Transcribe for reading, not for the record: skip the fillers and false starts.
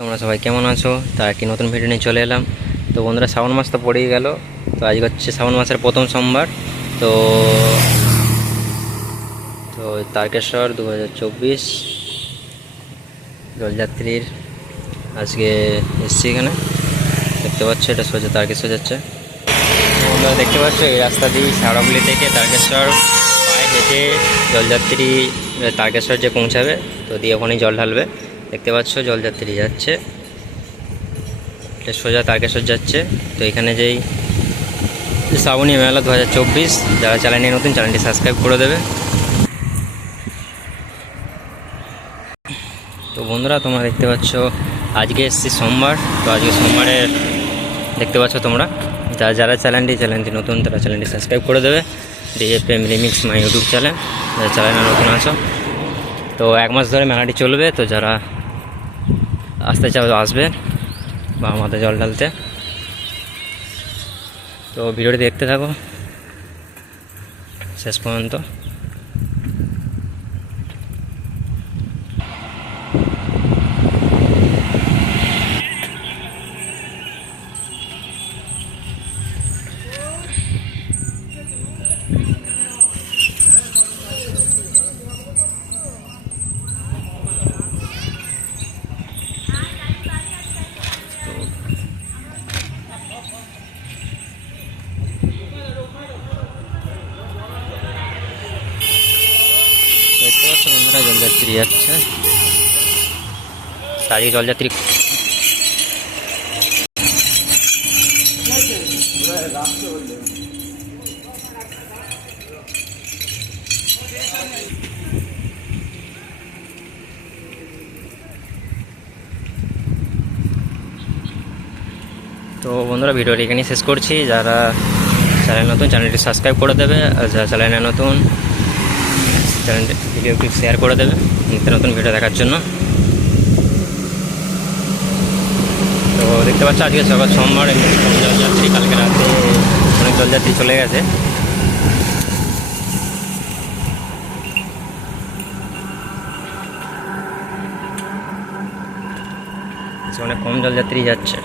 তোমরা সবাই কেমন আছো? তার একটি নতুন ভিডিও নিয়ে চলে এলাম। তো বন্ধুরা, শ্রাবণ মাস তো পড়েই গেল। তো আজকে হচ্ছে শ্রাবণ মাসের প্রথম সোমবার। তো তো তারকেশ্বর 2024 জলযাত্রীর আজকে এসছি এখানে। দেখতে পাচ্ছ এটা সোজা তারকেশ্বর যাচ্ছে। তোমরা দেখতে পাচ্ছ এই রাস্তা দিয়ে সারাবলি থেকে তারকেশ্বর পায়ে হেঁটে জলযাত্রী তারকেশ্বর যে পৌঁছাবে, তো দিয়ে ওখানেই জল ঢালবে। দেখতে পাচ্ছ জলযাত্রী যাচ্ছে, সোজা তারকেশ্বর যাচ্ছে। তো এখানে যেই শ্রাবণী মেলা 2024, যারা চ্যানেলটি নতুন, চ্যানেলটি সাবস্ক্রাইব করে দেবে। তো বন্ধুরা, তোমরা দেখতে পাচ্ছ আজকে এসছি সোমবার। তো আজকে সোমবারের দেখতে পাচ্ছ তোমরা, যারা চ্যানেলটি নতুন, তারা চ্যানেলটি সাবস্ক্রাইব করে দেবে। DFM remix my YouTube channel, যারা চ্যানেলে নতুন আছো। তো 1 মাস ধরে মেলাটি চলবে। তো যারা আসতে চাও আসবে বা আমাদের জল ঢালতে। তো ভিডিওটি দেখতে থাকো শেষ পর্যন্ত। দেখতে পাচ্ছ বন্ধুরা, জলযাত্রী যাচ্ছে। সারি জলযাত্রী। তো বন্ধুরা, ভিডিওটি এখানেই শেষ করছি। যারা চ্যানেল নতুন, চ্যানেলটি সাবস্ক্রাইব করে দেবে। আর যারা চ্যানেলে নতুন, চ্যানেলটি ভিডিওটি শেয়ার করে দেবে নিত্য নতুন ভিডিও দেখার জন্য। তো দেখতে পাচ্ছ আজকে সকাল সোমবার, জলযাত্রী কালকে রাতে অনেক জলযাত্রী চলে গেছে। অনেক কম জলযাত্রী যাচ্ছে।